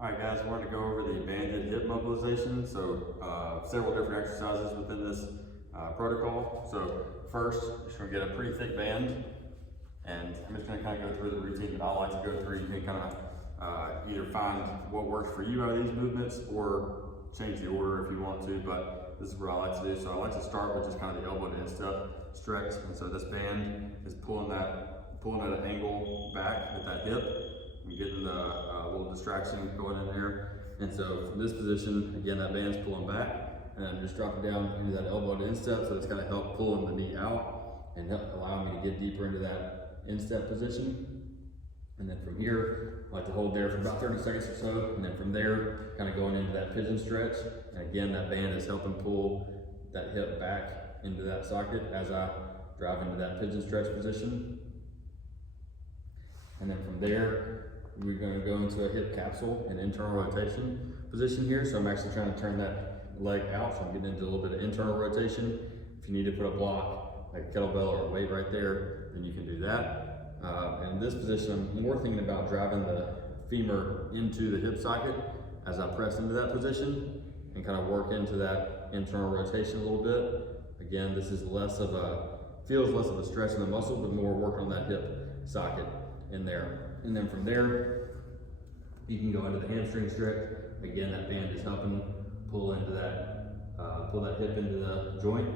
Alright guys, I wanted to go over the banded hip mobilization. So several different exercises within this protocol. So first, you're just going to get a pretty thick band, and I'm just going to kind of go through the routine that I like to go through. You can kind of either find what works for you out of these movements or change the order if you want to, but this is what I like to do. So I like to start with just kind of the elbow to instep stretch, and so this band is pulling at an angle back at that hip. I'm getting a little distraction going in there. And so from this position, again, that band's pulling back, and I'm just dropping down into that elbow to instep, so it's gonna help pulling the knee out and allow me to get deeper into that instep position. And then from here, I like to hold there for about 30 seconds or so, and then from there, kind of going into that pigeon stretch. And again, that band is helping pull that hip back into that socket as I drive into that pigeon stretch position. And then from there, we're going to go into a hip capsule and internal rotation position here. So I'm actually trying to turn that leg out, so I'm getting into a little bit of internal rotation. If you need to put a block, like a kettlebell or a weight right there, then you can do that. And in this position, I'm more thinking about driving the femur into the hip socket as I press into that position and kind of work into that internal rotation a little bit. Again, this is feels less of a stretch in the muscle, but more working on that hip socket in there. And then from there, you can go into the hamstring stretch. Again, that band is helping pull into that, pull that hip into the joint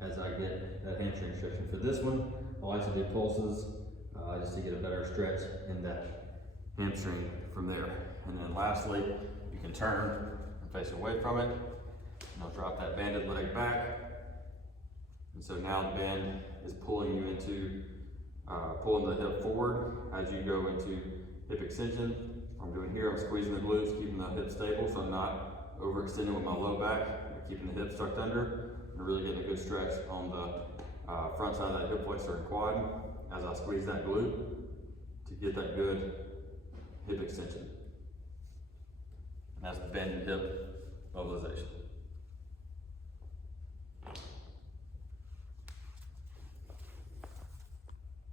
as I get that hamstring stretch. And for this one, I like to do pulses just to get a better stretch in that hamstring from there. And then lastly, you can turn and face away from it, and I'll drop that banded leg back. And so now the band is pulling you into pulling the hip forward as you go into hip extension. What I'm doing here, I'm squeezing the glutes, keeping the hip stable, so I'm not overextending with my low back, keeping the hips tucked under, and really getting a good stretch on the front side of that hip flexor and quad as I squeeze that glute to get that good hip extension. And that's the banded hip mobilization.